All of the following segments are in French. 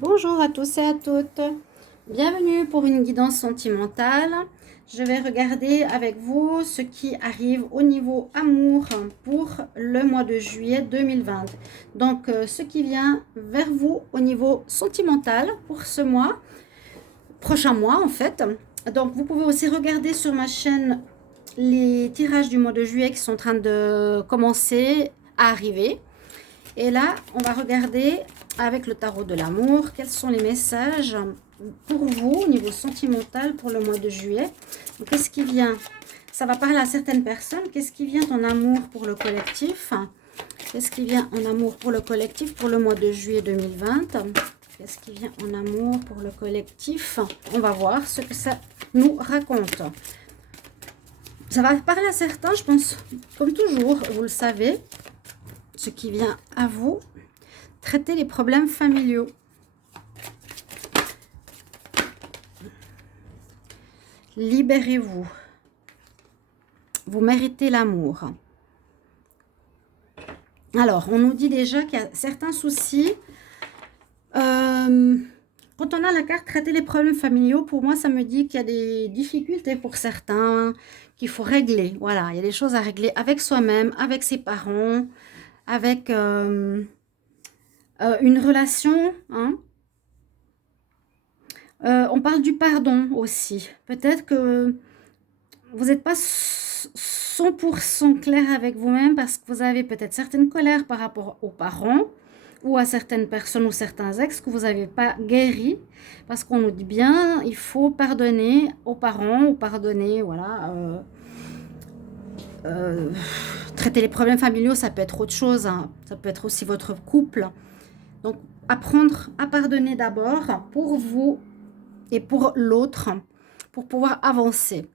Bonjour à tous et à toutes. Bienvenue pour une guidance sentimentale. Je vais regarder avec vous ce qui arrive au niveau amour pour le mois de juillet 2020. Donc, ce qui vient vers vous au niveau sentimental pour ce mois, prochain mois en fait. Donc, vous pouvez aussi regarder sur ma chaîne les tirages du mois de juillet qui sont en train de commencer à arriver. Et là, on va regarder avec le tarot de l'amour quels sont les messages pour vous au niveau sentimental pour le mois de juillet. Qu'est-ce qui vient? Ça va parler à certaines personnes. Qu'est-ce qui vient en amour pour le collectif? Qu'est-ce qui vient en amour pour le collectif pour le mois de juillet 2020? Qu'est-ce qui vient en amour pour le collectif? On va voir ce que ça nous raconte. Ça va parler à certains, je pense, comme toujours, vous le savez. Ce qui vient à vous, traiter les problèmes familiaux. Libérez-vous. Vous méritez l'amour. Alors, on nous dit déjà qu'il y a certains soucis. Quand on a la carte traiter les problèmes familiaux, pour moi, ça me dit qu'il y a des difficultés pour certains qu'il faut régler. Voilà, il y a des choses à régler avec soi-même, avec ses parents, avec une relation. Hein. On parle du pardon aussi. Peut-être que vous n'êtes pas 100% clair avec vous-même parce que vous avez peut-être certaines colères par rapport aux parents ou à certaines personnes ou certains ex que vous n'avez pas guéri. Parce qu'on nous dit bien, il faut pardonner aux parents ou pardonner, voilà. Traiter les problèmes familiaux, ça peut être autre chose. Hein. Ça peut être aussi votre couple. Donc, apprendre à pardonner d'abord pour vous et pour l'autre, pour pouvoir avancer.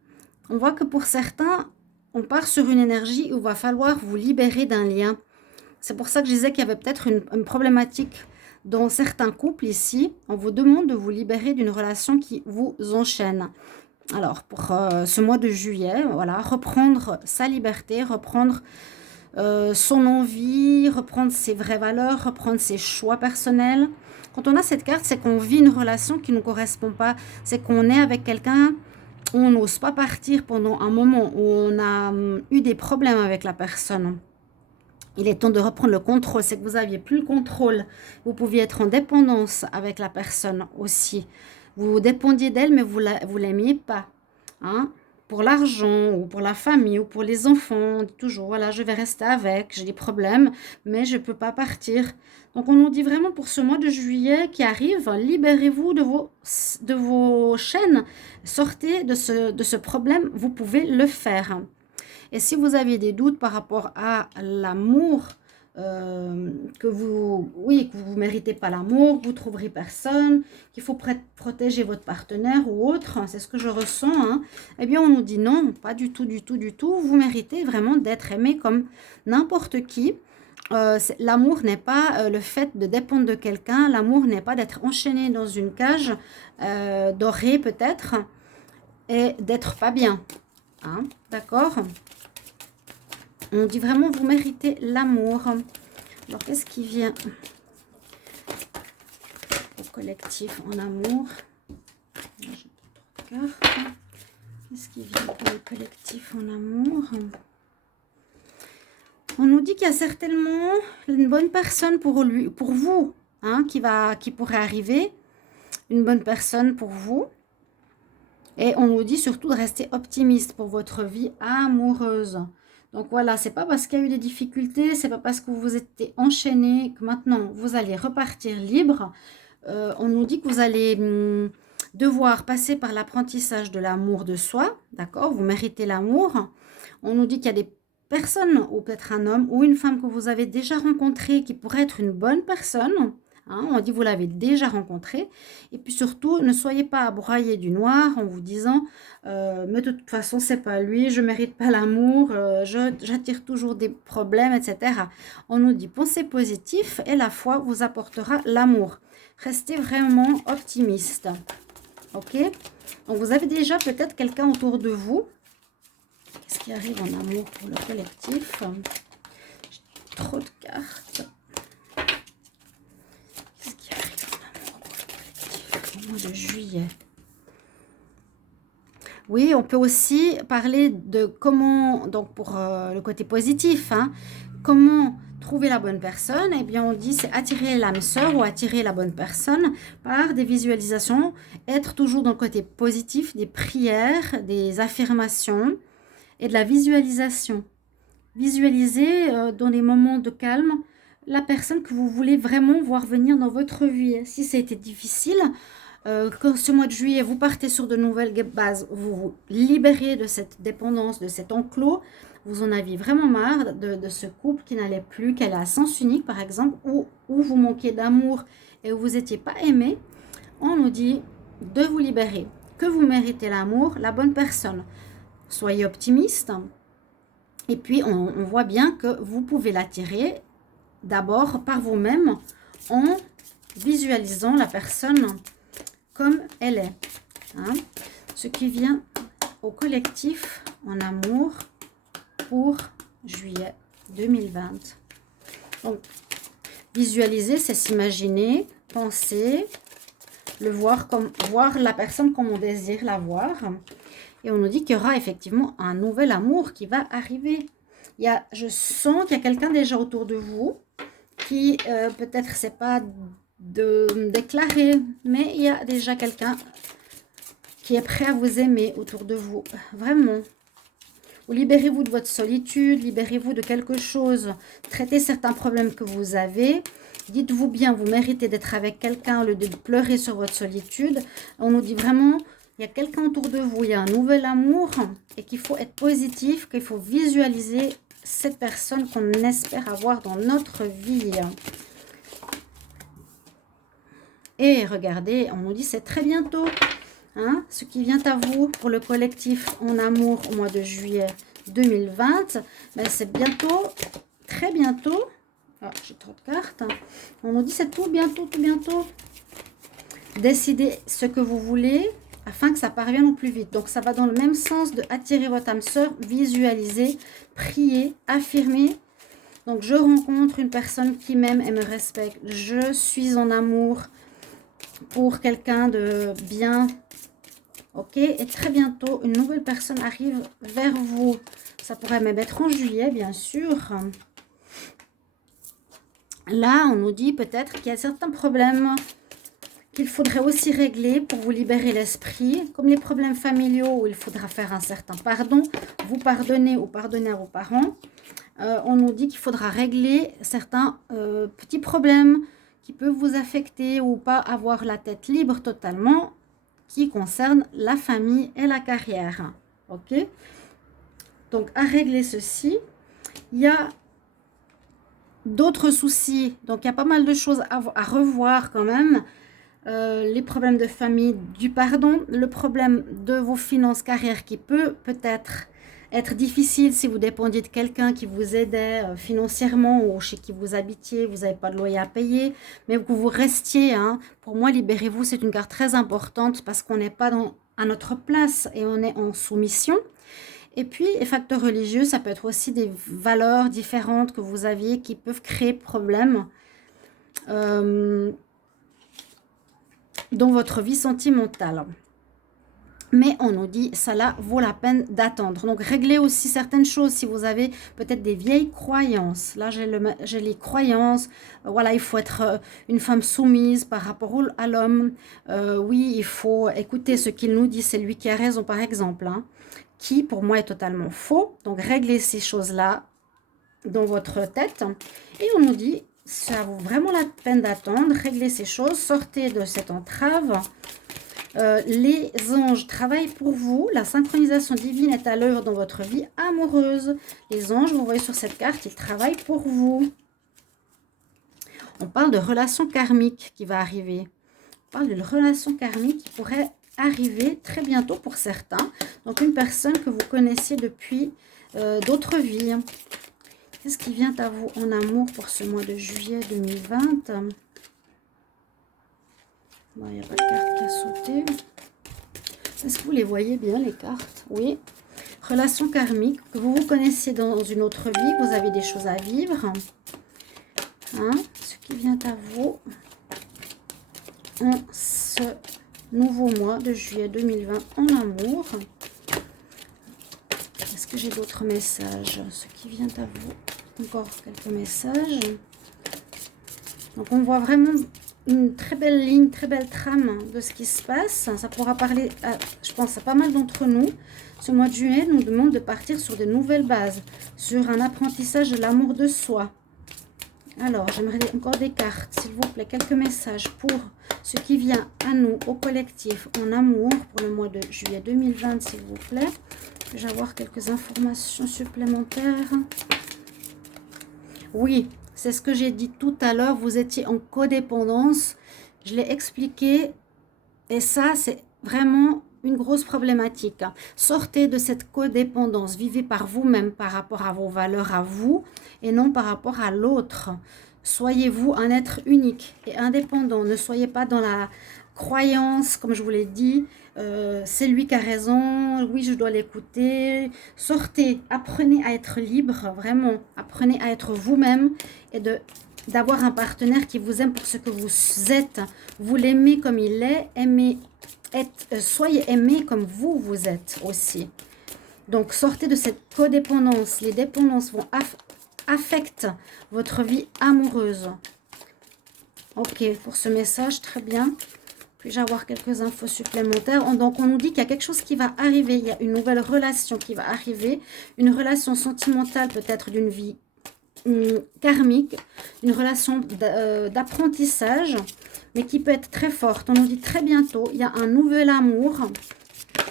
On voit que pour certains, on part sur une énergie où il va falloir vous libérer d'un lien. C'est pour ça que je disais qu'il y avait peut-être une problématique dans certains couples ici. On vous demande de vous libérer d'une relation qui vous enchaîne. Alors, pour ce mois de juillet, voilà, reprendre sa liberté, reprendre son envie, reprendre ses vraies valeurs, reprendre ses choix personnels. Quand on a cette carte, c'est qu'on vit une relation qui ne nous correspond pas. C'est qu'on est avec quelqu'un, on n'ose pas partir pendant un moment où on a eu des problèmes avec la personne. Il est temps de reprendre le contrôle. C'est que vous n'aviez plus le contrôle. Vous pouviez être en dépendance avec la personne aussi. Vous dépendiez d'elle, mais vous ne l'aimiez pas. Hein? Pour l'argent, ou pour la famille, ou pour les enfants. On dit toujours, voilà, je vais rester avec, j'ai des problèmes, mais je ne peux pas partir. Donc, on nous dit vraiment pour ce mois de juillet qui arrive, libérez-vous de vos chaînes. Sortez de ce problème, vous pouvez le faire. Et si vous avez des doutes par rapport à l'amour, que vous méritez pas l'amour, que vous trouverez personne, qu'il faut protéger votre partenaire ou autre, c'est ce que je ressens, hein, eh bien on nous dit non, pas du tout, du tout, du tout, vous méritez vraiment d'être aimé comme n'importe qui. L'amour n'est pas le fait de dépendre de quelqu'un, l'amour n'est pas d'être enchaîné dans une cage dorée peut-être et d'être pas bien, hein, d'accord? On dit vraiment, vous méritez l'amour. Alors, qu'est-ce qui vient au collectif en amour? Qu'est-ce qui vient pour le collectif en amour? On nous dit qu'il y a certainement une bonne personne pour vous, hein, qui pourrait arriver. Une bonne personne pour vous. Et on nous dit surtout de rester optimiste pour votre vie amoureuse. Donc voilà, c'est pas parce qu'il y a eu des difficultés, c'est pas parce que vous êtes enchaîné que maintenant vous allez repartir libre. On nous dit que vous allez devoir passer par l'apprentissage de l'amour de soi, d'accord? Vous méritez l'amour. On nous dit qu'il y a des personnes, ou peut-être un homme ou une femme que vous avez déjà rencontré qui pourrait être une bonne personne. Hein, on dit vous l'avez déjà rencontré. Et puis surtout, ne soyez pas à broyer du noir en vous disant mais de toute façon, c'est pas lui, je mérite pas l'amour, j'attire toujours des problèmes, etc. On nous dit pensez positif et la foi vous apportera l'amour. Restez vraiment optimiste. Ok? Donc vous avez déjà peut-être quelqu'un autour de vous. Qu'est-ce qui arrive en amour pour le collectif? J'ai trop de cartes. Qu'est-ce qui arrive en amour mois de juillet. Oui, on peut aussi parler de comment, donc pour le côté positif, hein, comment trouver la bonne personne. Eh bien, on dit c'est attirer l'âme sœur ou attirer la bonne personne par des visualisations, être toujours dans le côté positif, des prières, des affirmations et de la visualisation. Visualisez dans les moments de calme la personne que vous voulez vraiment voir venir dans votre vie. Si ça a été difficile, que ce mois de juillet, vous partez sur de nouvelles bases, vous vous libérez de cette dépendance, de cet enclos, vous en aviez vraiment marre de ce couple qui n'allait plus, qu'elle est à sens unique par exemple, ou vous manquiez d'amour et où vous n'étiez pas aimé, on nous dit de vous libérer, que vous méritez l'amour, la bonne personne. Soyez optimiste et puis on voit bien que vous pouvez l'attirer d'abord par vous-même en visualisant la personne comme elle est. Hein. Ce qui vient au collectif en amour pour juillet 2020. Donc, visualiser, c'est s'imaginer, penser, le voir comme voir la personne comme on désire la voir. Et on nous dit qu'il y aura effectivement un nouvel amour qui va arriver. Je sens qu'il y a quelqu'un déjà autour de vous qui peut-être c'est pas de déclarer, mais il y a déjà quelqu'un qui est prêt à vous aimer autour de vous, vraiment. Ou libérez-vous de votre solitude, libérez-vous de quelque chose, traitez certains problèmes que vous avez, dites-vous bien, vous méritez d'être avec quelqu'un au lieu de pleurer sur votre solitude. On nous dit vraiment, il y a quelqu'un autour de vous, il y a un nouvel amour et qu'il faut être positif, qu'il faut visualiser cette personne qu'on espère avoir dans notre vie. Et regardez, on nous dit c'est très bientôt. Hein, ce qui vient à vous pour le collectif en amour au mois de juillet 2020. Ben c'est bientôt, très bientôt. Ah, j'ai trop de cartes. On nous dit c'est tout bientôt, tout bientôt. Décidez ce que vous voulez afin que ça parvienne au plus vite. Donc ça va dans le même sens de attirer votre âme sœur, visualiser, prier, affirmer. Donc je rencontre une personne qui m'aime et me respecte. Je suis en amour pour quelqu'un de bien. Ok, et très bientôt, une nouvelle personne arrive vers vous. Ça pourrait même être en juillet, bien sûr. Là, on nous dit peut-être qu'il y a certains problèmes qu'il faudrait aussi régler pour vous libérer l'esprit, comme les problèmes familiaux où il faudra faire un certain pardon, vous pardonner ou pardonner à vos parents. On nous dit qu'il faudra régler certains petits problèmes qui peuvent vous affecter ou pas avoir la tête libre totalement, qui concernent la famille et la carrière. Ok? Donc, à régler ceci, il y a d'autres soucis. Donc, il y a pas mal de choses à revoir quand même. Les problèmes de famille, du pardon, le problème de vos finances carrière qui peut-être être difficile si vous dépendiez de quelqu'un qui vous aidait financièrement ou chez qui vous habitiez, vous n'avez pas de loyer à payer, mais que vous restiez. Hein. Pour moi, libérez-vous, c'est une carte très importante parce qu'on n'est pas à notre place et on est en soumission. Et puis, les facteurs religieux, ça peut être aussi des valeurs différentes que vous aviez qui peuvent créer problème dans votre vie sentimentale. Mais on nous dit, ça là vaut la peine d'attendre. Donc, réglez aussi certaines choses si vous avez peut-être des vieilles croyances. Là, j'ai les croyances. Voilà, il faut être une femme soumise par rapport à l'homme. Oui, il faut écouter ce qu'il nous dit. C'est lui qui a raison, par exemple. Hein, qui, pour moi, est totalement faux. Donc, réglez ces choses-là dans votre tête. Et on nous dit, ça vaut vraiment la peine d'attendre. Réglez ces choses. Sortez de cette entrave. Les anges travaillent pour vous. La synchronisation divine est à l'œuvre dans votre vie amoureuse. Les anges, vous voyez sur cette carte, ils travaillent pour vous. On parle de relation karmique qui va arriver. On parle d'une relation karmique qui pourrait arriver très bientôt pour certains. Donc une personne que vous connaissiez depuis d'autres vies. Qu'est-ce qui vient à vous en amour pour ce mois de juillet 2020 ? Bon, il n'y a pas de carte qui a sauté. Est-ce que vous les voyez bien, les cartes? Oui. Relation karmique, que vous vous connaissiez dans une autre vie, vous avez des choses à vivre. Hein? Ce qui vient à vous en ce nouveau mois de juillet 2020 en amour. Est-ce que j'ai d'autres messages? Ce qui vient à vous. Encore quelques messages. Donc on voit vraiment une très belle ligne, très belle trame de ce qui se passe. Ça pourra parler, je pense, à pas mal d'entre nous. Ce mois de juillet nous demande de partir sur de nouvelles bases, sur un apprentissage de l'amour de soi. Alors, j'aimerais encore des cartes, s'il vous plaît, quelques messages pour ce qui vient à nous, au collectif, en amour, pour le mois de juillet 2020, s'il vous plaît. Je vais avoir quelques informations supplémentaires. Oui, c'est ce que j'ai dit tout à l'heure, vous étiez en codépendance, je l'ai expliqué, et ça, c'est vraiment une grosse problématique. Sortez de cette codépendance, vivez par vous-même, par rapport à vos valeurs à vous, et non par rapport à l'autre. Soyez-vous un être unique et indépendant, ne soyez pas dans la croyance, comme je vous l'ai dit, c'est lui qui a raison, oui je dois l'écouter. Sortez, apprenez à être libre, vraiment, apprenez à être vous-même et d'avoir un partenaire qui vous aime pour ce que vous êtes. Vous l'aimez comme il est, soyez aimé comme vous êtes aussi. Donc sortez de cette codépendance, les dépendances vont affecter votre vie amoureuse. Ok, pour ce message, très bien. Puis-je avoir quelques infos supplémentaires? Donc, on nous dit qu'il y a quelque chose qui va arriver. Il y a une nouvelle relation qui va arriver. Une relation sentimentale, peut-être d'une vie karmique. Une relation d'apprentissage, mais qui peut être très forte. On nous dit très bientôt, il y a un nouvel amour.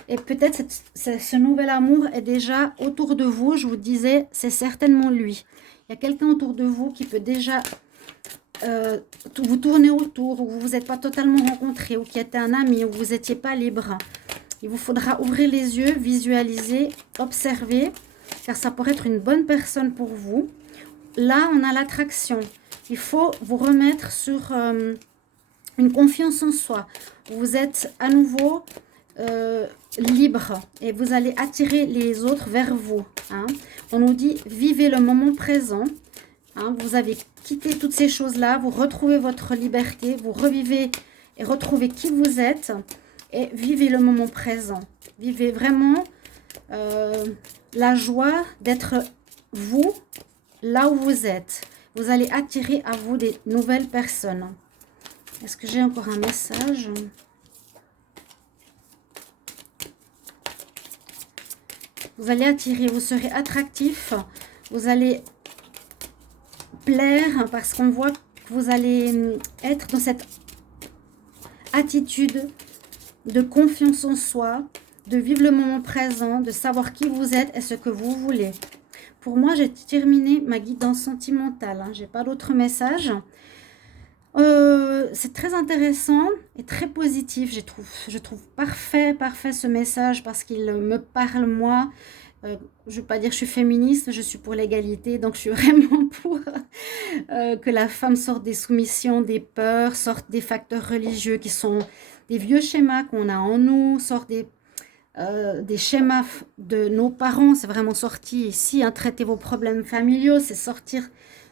Et peut-être ce nouvel amour est déjà autour de vous. Je vous disais, c'est certainement lui. Il y a quelqu'un autour de vous qui peut déjà... vous tournez autour, ou vous n'êtes pas totalement rencontré, ou qui était un ami, ou vous n'étiez pas libre. Il vous faudra ouvrir les yeux, visualiser, observer, car ça pourrait être une bonne personne pour vous. Là, on a l'attraction. Il faut vous remettre sur une confiance en soi. Vous êtes à nouveau libre et vous allez attirer les autres vers vous. Hein. On nous dit, vivez le moment présent. Hein, vous avez quitté toutes ces choses-là, vous retrouvez votre liberté, vous revivez et retrouvez qui vous êtes et vivez le moment présent. Vivez vraiment la joie d'être vous, là où vous êtes. Vous allez attirer à vous des nouvelles personnes. Est-ce que j'ai encore un message? Vous allez attirer, vous serez attractif, vous allez plaire parce qu'on voit que vous allez être dans cette attitude de confiance en soi, de vivre le moment présent, de savoir qui vous êtes et ce que vous voulez. Pour moi, j'ai terminé ma guidance sentimentale. Hein. Je n'ai pas d'autres messages. C'est très intéressant et très positif. Je trouve parfait ce message parce qu'il me parle moi. Je ne veux pas dire que je suis féministe, je suis pour l'égalité, donc je suis vraiment pour que la femme sorte des soumissions, des peurs, sorte des facteurs religieux qui sont des vieux schémas qu'on a en nous, sorte des schémas de nos parents. C'est vraiment sorti ici, hein, traiter vos problèmes familiaux, c'est sortir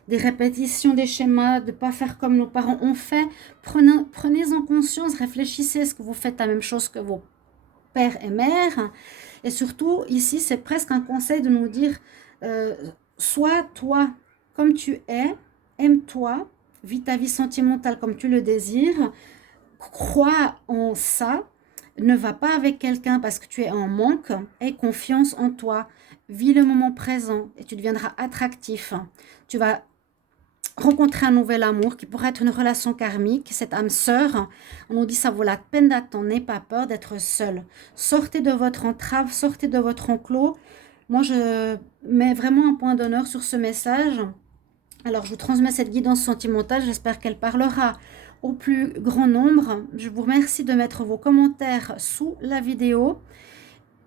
des répétitions, des schémas, de ne pas faire comme nos parents ont fait. Prenez-en conscience, réfléchissez, est-ce que vous faites la même chose que vos pères et mères? Et surtout, ici, c'est presque un conseil de nous dire, sois toi comme tu es, aime-toi, vis ta vie sentimentale comme tu le désires, crois en ça, ne va pas avec quelqu'un parce que tu es en manque, aie confiance en toi, vis le moment présent et tu deviendras attractif. Tu vas rencontrer un nouvel amour qui pourrait être une relation karmique, cette âme sœur. On nous dit ça vaut la peine d'attendre, n'aie pas peur d'être seul. Sortez de votre entrave, sortez de votre enclos. Moi, je mets vraiment un point d'honneur sur ce message. Alors, je vous transmets cette guidance sentimentale. J'espère qu'elle parlera au plus grand nombre. Je vous remercie de mettre vos commentaires sous la vidéo.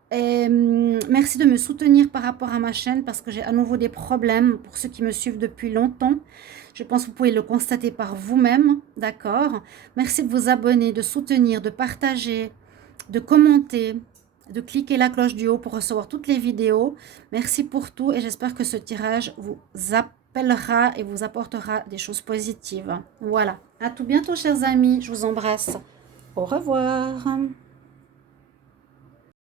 Et merci de me soutenir par rapport à ma chaîne parce que j'ai à nouveau des problèmes pour ceux qui me suivent depuis longtemps. Je pense que vous pouvez le constater par vous-même, d'accord? Merci de vous abonner, de soutenir, de partager, de commenter, de cliquer la cloche du haut pour recevoir toutes les vidéos. Merci pour tout et j'espère que ce tirage vous appellera et vous apportera des choses positives. Voilà, à tout bientôt chers amis, je vous embrasse. Au revoir.